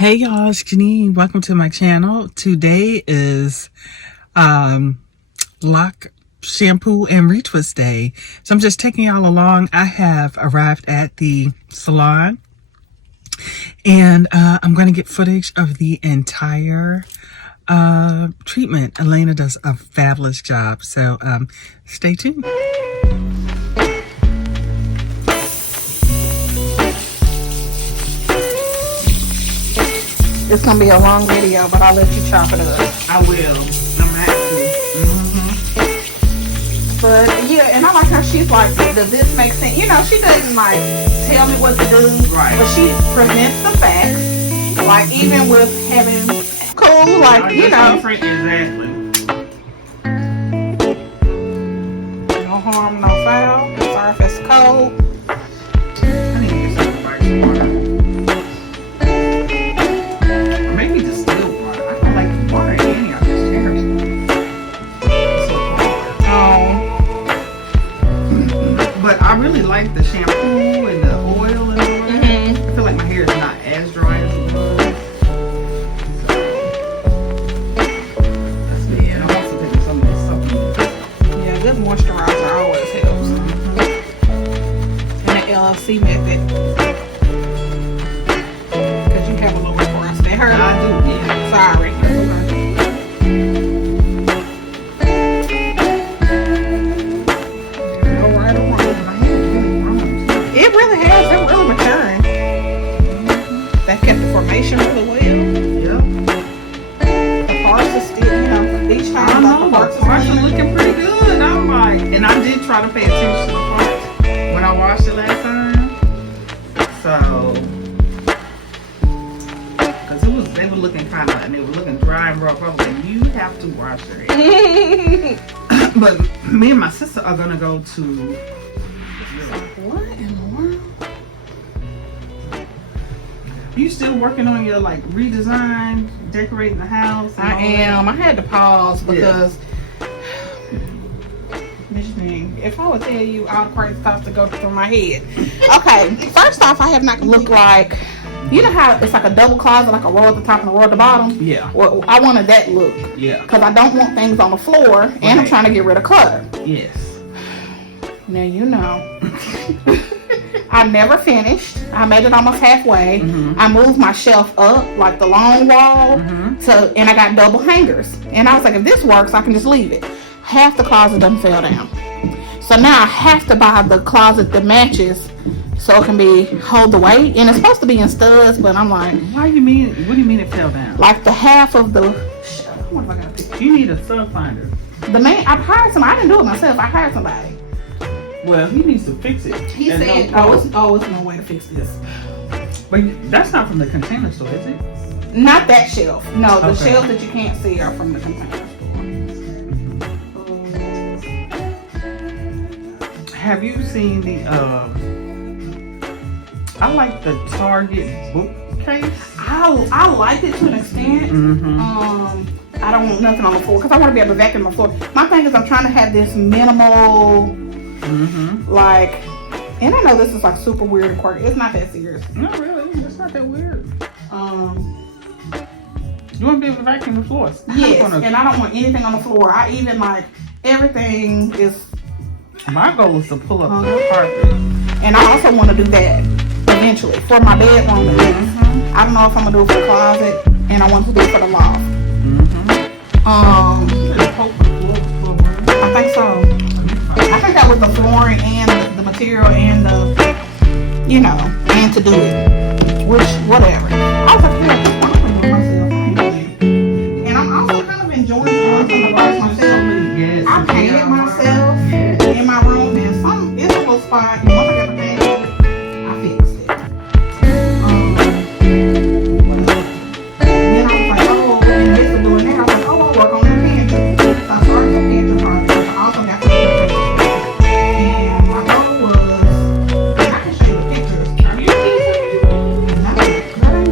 Hey y'all, it's Jeanine. Welcome to my channel. Today is Loc'd shampoo and retwist day. So I'm just taking y'all along. I have arrived at the salon and I'm going to get footage of the entire treatment. Elena does a fabulous job. So stay tuned. It's gonna be a long video, but I'll let you chop it up. I will. I'm happy. But yeah, and I like how she's like, does this make sense? You know, she doesn't like tell me what to do, right? But she presents the facts. Like even with having cool, like you know, exactly. No harm, no foul. Sorry if it's cold. I need to get some rice water. I really like the shampoo and the oil and all that. I feel like my hair is not as dry as it was. So that's me. And I'm also taking some of this supplement. Yeah, good moisturizer always helps. And the LLC method. Because you have a little crust. That hurt. I do, yeah. Sorry. Formation really well. Yeah. The parts are still, you know, each time I know, the parts are looking pretty good. I'm like, and I did try to pay attention to the parts when I washed it last time. So, because they were looking kind of, and they were looking dry and rough. I was like, you have to wash your hair. But me and my sister are gonna go to. What in the world? You still working on your like redesign, decorating the house? I am. I had to pause because Jeanine, if I would tell you all the crazy thoughts that go through my head. Okay, first off, I have not looked like, you know how it's like a double closet, like a row at the top and a row at the bottom? Yeah. Well, I wanted that look. Yeah. Because I don't want things on the floor, and I'm trying to get rid of clutter. Yes. Now you know. I never finished. I made it almost halfway. I moved my shelf up, like the long wall, and I got double hangers. And I was like, if this works, I can just leave it. Half the closet doesn't fell down. So now I have to buy the closet that matches so it can hold the weight. And it's supposed to be in studs, but I'm like, what do you mean it fell down? Like the half of the, what if I got a picture? You need a stud finder. The man, I hired somebody. I didn't do it myself. I hired somebody. Well, he needs to fix it. He said, it's no way to fix this. But that's not from the Container Store, is it? Not that shelf. No, the shelves that you can't see are from the Container Store. Have you seen the, I like the Target bookcase. I like it to an extent. I don't want nothing on the floor because I want to be able to vacuum my floor. My thing is I'm trying to have this minimal, like, and I know this is like super weird and quirky. It's not that serious. No, really, it's not that weird. You want to be able to vacuum the floors? Yes, and I don't want anything on the floor. I even like everything is. My goal is to pull up the carpet, and I also want to do that eventually for my bedroom. I don't know if I'm gonna do it for the closet, and I want to do it for the loft. I think so. I think that was the flooring and the material and the, you know, and to do it. Which, whatever. I was like, yeah, I'm doing myself. And I'm also kind of enjoying doing some of the myself. I painted myself in my room and it's a little spot. And once I got the paint on it, I fixed it. Then I was like, oh, in the midst of doing that, I was like, oh, I'll work on the pantry. So I started the pantry project. I also got the and my goal was, and I can show you the pictures. Are you teasing? No, that ain't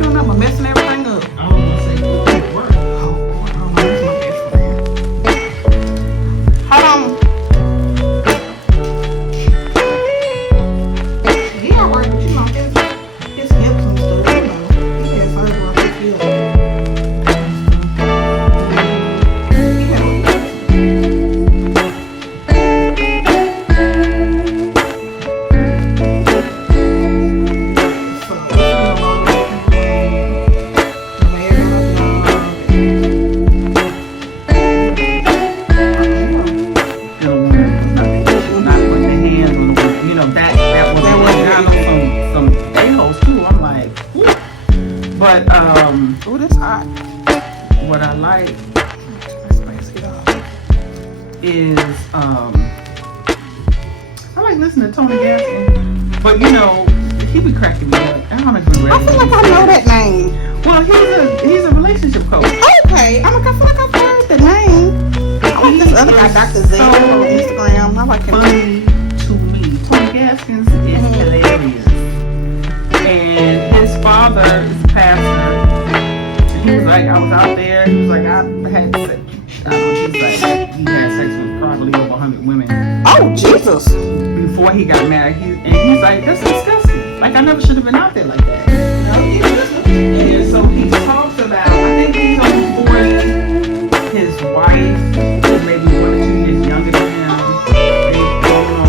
But Ooh, that's hot. what I like is I like listening to Tony Gaskin. But you know, he be cracking me up. I don't agree with I feel like I know that name. Well, he's a relationship coach. Okay, I feel like I've heard the name. I like this other guy, Dr. Z, on Instagram. I like him. Funny to me. Tony Gaskins is hilarious. And his father is a pastor. And he was like, I was out there. He was like, I had sex. I don't know, he had sex with probably over 100 women. Oh, Jesus. Before he got married. And he's like, that's disgusting. Like, I never should have been out there like that. And so he talks about, I think he's almost 40. His wife is maybe 1 or 2 years younger than him. They've gone on,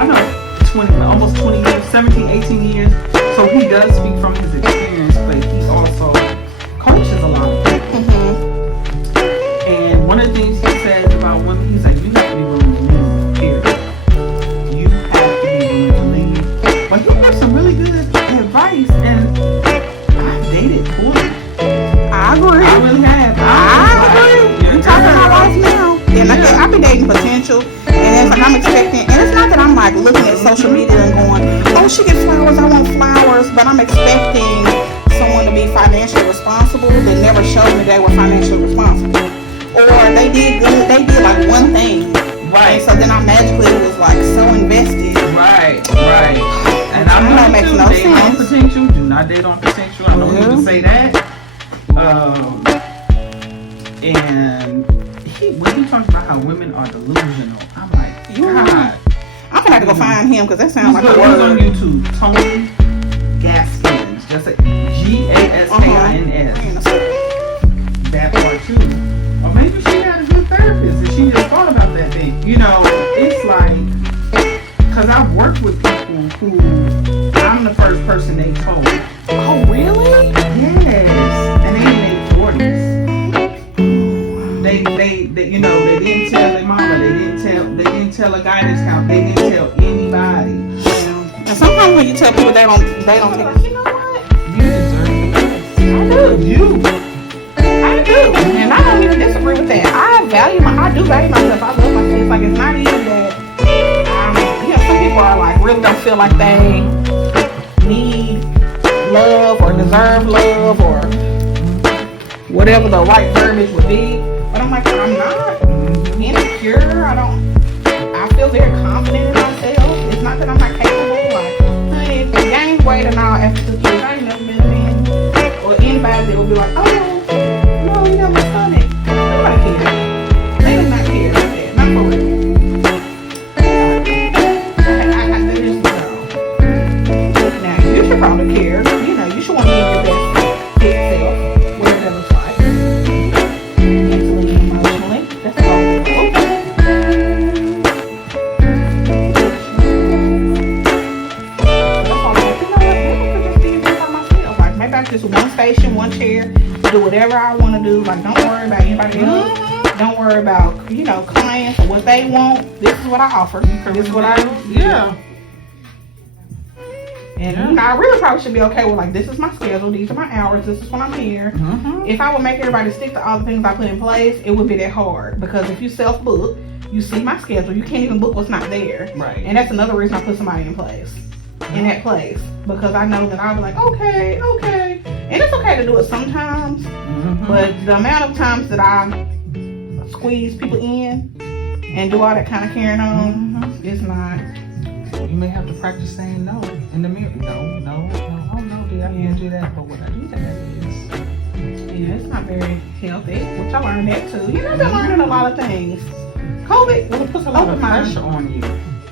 I know, 20, almost 20 years, 17, 18 years. So he does speak from his experience, but he also coaches a lot of people. And one of the things he says about women, he's like, you have to be willing to leave, period. You have to be willing to leave. But he has some really good advice, and I've dated poorly. I agree. I really have. I agree. You're talking about life now. And I've been dating potential, and it's like I'm expecting, and it's not that I'm like looking at social media and going, oh, she gets flowers, I want flowers, but I'm expecting someone to be financially responsible that never showed me they were financially responsible. Or they did good, they did like one thing. Right. And so then I magically was like so invested. Right. And I'm That makes no date sense. on potential. Do not date on potential. I don't need to say that. And when he talks about how women are delusional, I'm like, God. I'm gonna have to go find him because that sounds like a He's word. on YouTube. Tony Gaskins. Just like Gaskins. That part too. Or maybe she had a good therapist and she just thought about that thing. You know, it's like, because I've worked with people who I'm the first person they told. Oh, really? Yes. And they in their 40s. They you know, they didn't tell their mama, they didn't tell a guidance counselor, they didn't tell anybody. Yeah. And sometimes when you tell people they don't think, you know what? You deserve the best. I do. I do. And I don't even disagree with that. I do value myself. I love myself. It's like it's not even that you know, some people are like really don't feel like they need love or deserve love or whatever the right verbiage would be. But I'm like, I'm not insecure. I feel very confident in myself. It's not that I'm not capable. Like, honey, if the game's weight and all after 2 years, I ain't never been a man or anybody that would be like, oh, no, you never done it. Nobody cares. They do not care about that. Not for real. I just know. Now, you should probably care. You know, you should want to be your best fit self, whatever that looks like. Mentally, emotionally. That's all. Just one station, one chair, do whatever I want to do. Like, don't worry about anybody else. Don't worry about, you know, clients or what they want. This is what I offer. This is what I do. Yeah. And you know, I really probably should be okay with like, this is my schedule. These are my hours. This is when I'm here. If I would make everybody stick to all the things I put in place, it would be that hard. Because if you self-book, you see my schedule. You can't even book what's not there. Right. And that's another reason I put somebody in place. In that place. Because I know that I'll be like, okay. And it's okay to do it sometimes. But the amount of times that I squeeze people in and do all that kind of carrying on is not. You may have to practice saying no in the mirror. No. Oh no, dear, I can't do that. But what I do that is, Yeah, it's not very healthy. Which I learned that too. You know, I've been learning a lot of things. COVID, well, it puts a lot of pressure on you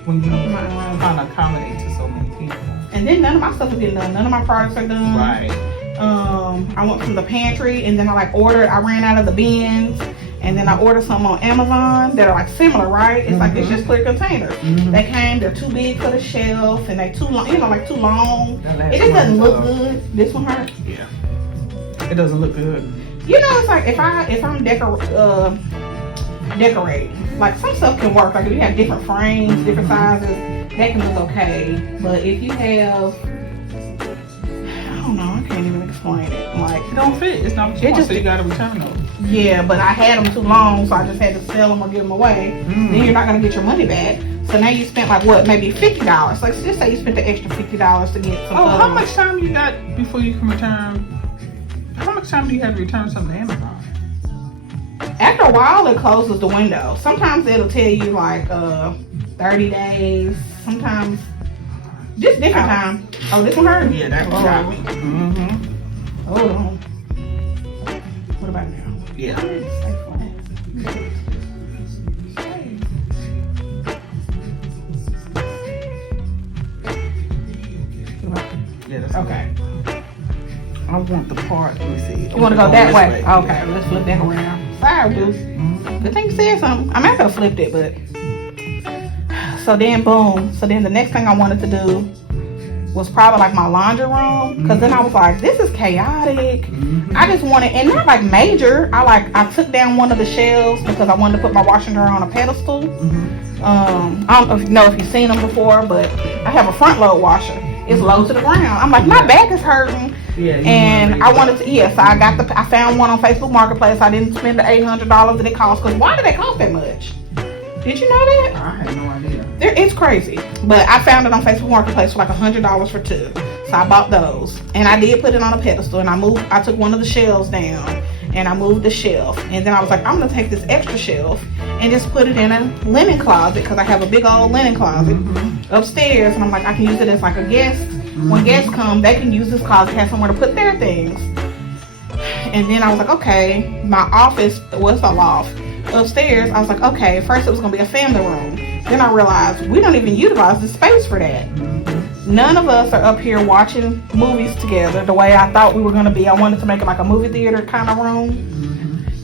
when you trying to accommodate to so many people. And then none of my stuff is getting done. None of my products are done. Right. I went from the pantry and then I ran out of the bins. And then I ordered some on Amazon that are like similar, right? It's like it's just clear containers. They came, they're too big for the shelf and they too long, you know, like too long. It just doesn't look good. This one hurt. Yeah. It doesn't look good. You know, it's like if I'm decorating, like some stuff can work. Like if you have different frames, different sizes, that can look okay. But if you have, I don't know, I can't can't even explain it. Like, It don't fit. It's not what you want, so you gotta return them. Yeah, but I had them too long, so I just had to sell them or give them away. Then you're not gonna get your money back. So now you spent like what, maybe $50. Like, just say you spent the extra $50 to get some. How much time you got before you can return? How much time do you have to return something to Amazon? After a while, it closes the window. Sometimes it'll tell you like 30 days. Sometimes just different time. Oh, this one hurt? Yeah, that one got me. Hold on. What about now? Yeah. Stay flat. Yeah, that's Okay. I want the part. Let me see. You want to go that way? Okay, let's flip that around. Sorry, dude. Good thing you said something. I might have flipped it, but. So then, boom. So then the next thing I wanted to do was probably like my laundry room. Because then I was like, this is chaotic. I just wanted, and not like major. I took down one of the shelves because I wanted to put my washing dryer on a pedestal. I don't know if you've seen them before, but I have a front load washer. It's low to the ground. I'm like, my back is hurting. Yeah, and I wanted to, so I found one on Facebook Marketplace. I didn't spend the $800 that it cost, because why did it cost that much? Did you know that? I had no idea. It's crazy. But I found it on Facebook Marketplace for like $100 for 2. So I bought those. And I did put it on a pedestal, and I took one of the shelves down, and I moved the shelf. And then I was like, I'm going to take this extra shelf and just put it in a linen closet, because I have a big old linen closet upstairs. And I'm like, I can use it as like a guest. When guests come, they can use this closet, have somewhere to put their things. And then I was like, okay, my office was a loft upstairs. I was like, okay, first it was going to be a family room. Then I realized we don't even utilize the space for that. None of us are up here watching movies together the way I thought we were going to be. I wanted to make it like a movie theater kind of room.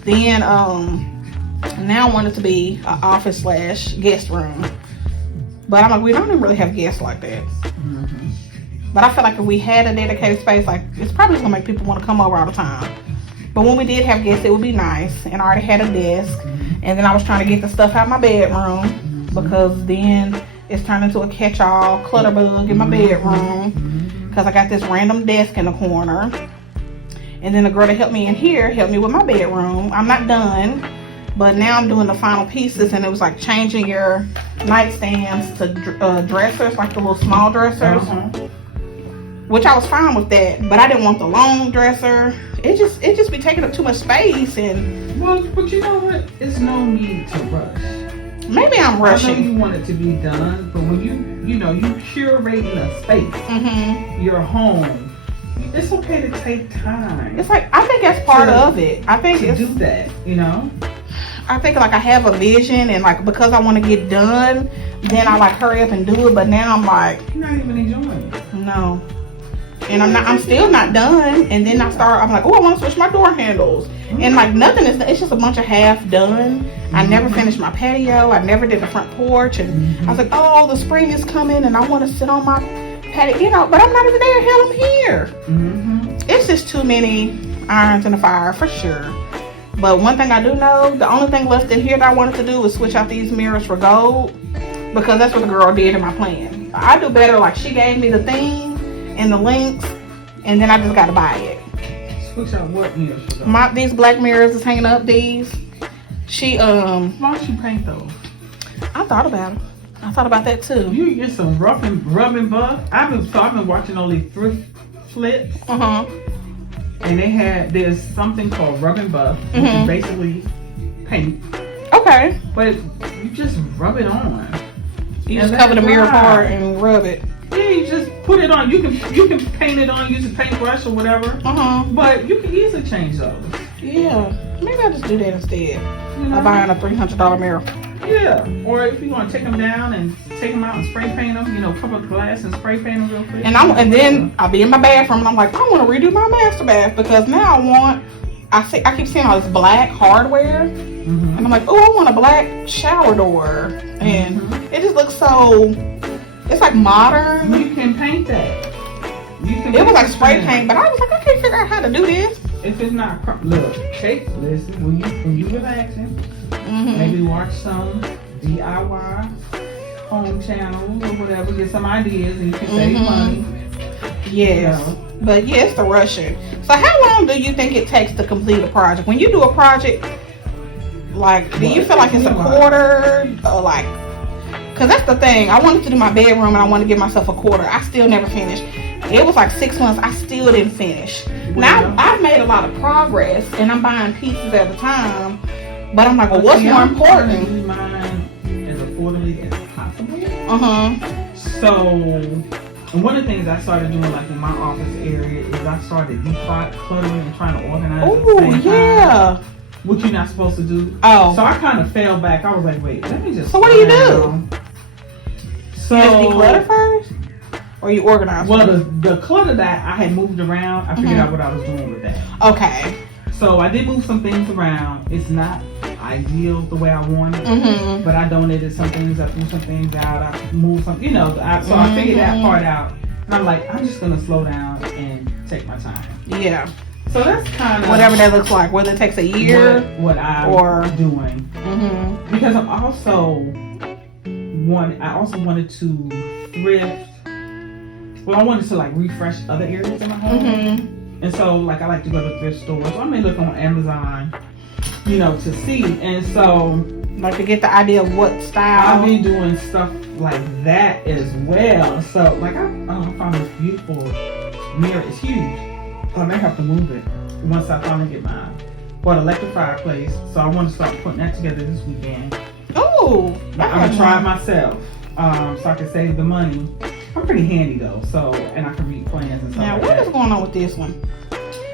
Then now I want it to be an office / guest room. But I'm like, we don't even really have guests like that. But I feel like if we had a dedicated space, like, it's probably gonna make people want to come over all the time. But when we did have guests, it would be nice. And I already had a desk. And then I was trying to get the stuff out of my bedroom, because then it's turned into a catch-all clutter bug in my bedroom, because I got this random desk in the corner. And then the girl that helped me in here helped me with my bedroom. I'm not done, but now I'm doing the final pieces, and it was like changing your nightstands to dressers, like the little small dressers. Which I was fine with that, but I didn't want the long dresser. It just be taking up too much space. And but you know what? It's no need to rush. Maybe I'm rushing. I know you want it to be done, but when you curating a space, your home, it's okay to take time. It's like, I think that's part of it. I think to do that, I think like I have a vision, and like because I want to get done, then I like hurry up and do it. But now I'm like, you're not even enjoying it. No. And I'm still not done. And then I'm like, oh, I want to switch my door handles. And like nothing is, it's just a bunch of half done. I never finished my patio. I never did the front porch. And I was like, oh, the spring is coming and I want to sit on my patio, but I'm not even there. Hell, I'm here. It's just too many irons in the fire for sure. But one thing I do know, the only thing left in here that I wanted to do was switch out these mirrors for gold, because that's what the girl did in my plan. I do better, like she gave me the thing and the links, and then I just gotta buy it. Switch out what mirrors? These black mirrors is hanging up. These. Why don't you paint those? I thought about it. I thought about that too. You get some rub and buff. I've been watching all these thrift flips. And there's something called rub and buff, which is basically paint. Okay. But you just rub it on. You just cover the mirror part and rub it. Yeah, you just put it on. You can paint it on, use a paintbrush or whatever. But you can easily change those. Yeah. Maybe I'll just do that instead of buying a $300 mirror. Yeah. Or if you want to take them down and take them out and spray paint them, cover the glass and spray paint them real quick. And then I'll be in my bathroom and I'm like, I want to redo my master bath, because now I keep seeing all this black hardware. And I'm like, oh, I want a black shower door. And it just looks so, it's like modern. You can paint that. It was like spray paint, but I was like, I can't figure out how to do this. If it's not, look, listen, when you relaxing, maybe watch some DIY home channels or whatever, get some ideas, and you can save money. Yes. But yeah, it's the rushing. So how long do you think it takes to complete a project? When you do a project, like, do you feel like it's a quarter or like? Cause that's the thing. I wanted to do my bedroom and I wanted to give myself a quarter. I still never finished. It was like 6 months. I still didn't finish. Now I've made a lot of progress and I'm buying pieces at a time. But I'm like, well, what's more important? Do mine as affordably as possible. So, and one of the things I started doing, like in my office area, is I started decluttering and trying to organize. Oh yeah. What you're not supposed to do. Oh. So I kind of fell back. I was like, wait, let me just. So what do you do? So you just declutter first, or you organize? Well, the clutter that I had moved around, I figured out what I was doing with that. Okay. So I did move some things around. It's not ideal the way I want it, but I donated some things. I threw some things out. I moved some, so I figured that part out. And I'm like, I'm just gonna slow down and take my time. Yeah. So that's kind of whatever that looks like. Whether it takes a year, what I'm doing. Because I also wanted to thrift. Well, I wanted to like refresh other areas in my home, and so like I like to go to thrift stores. So I may look on Amazon, to see, and so like to get the idea of what style. I've been doing stuff like that as well. So like I found this beautiful mirror. It's huge. I may have to move it once I finally get mine. Bought an electric fireplace, so I want to start putting that together this weekend. Oh, I'm gonna try it myself, so I can save the money. I'm pretty handy though, and I can read plans and stuff. Now, what is going on with this one?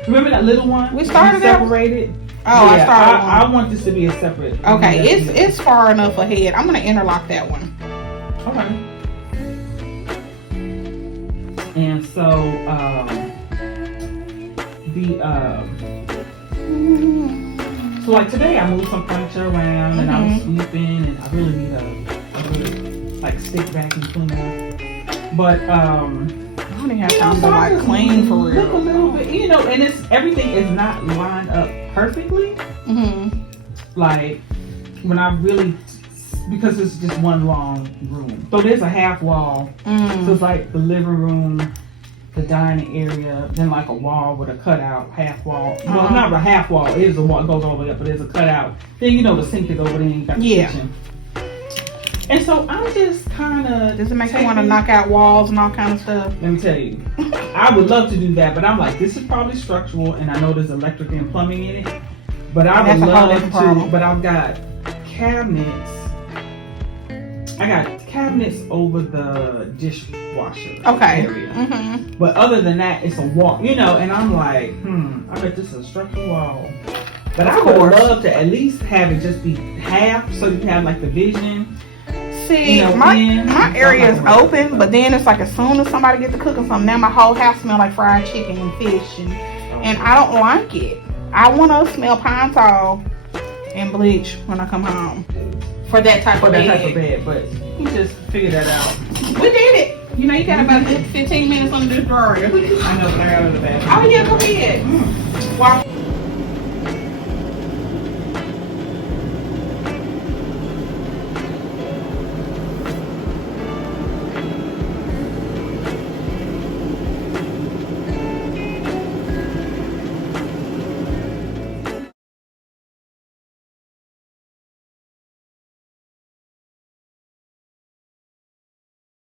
Remember that little one? We started separated. Oh, yeah, I want this to be a separate. Okay, it's far enough ahead. I'm gonna interlock that one. Okay. And so, so like today I moved some furniture around and I was sweeping and I really need a good like stick vacuum cleaner. But I don't even have time to like clean for real. Look a little bit, and everything is not lined up perfectly. Like when I really, because it's just one long room. So there's a half wall. So it's like the living room, the dining area, then like a wall with a cutout, half wall. Well, not a half wall. It is a wall. It goes all the way up, but there's a cutout. Then the sink is over there. And you got the kitchen. And so I'm just kind of. Does it make you want to knock out walls and all kind of stuff? Let me tell you, I would love to do that, but I'm like, this is probably structural, and I know there's electric and plumbing in it. But I would love to. But I've got cabinets. I got cabinets over the dishwasher area. But other than that, it's a wall, and I'm like, I bet this is a structural wall. But I would love to at least have it just be half so you can have like the vision. See, my area is open, but then it's like as soon as somebody gets to cooking something, now my whole house smells like fried chicken and fish, and I don't like it. I want to smell pine tar and bleach when I come home. For that type of bed, but you just figured that out. We did it. You got about 15 minutes on this drawer. I know, but I got out of the bathroom. Oh yeah, go ahead. Wow.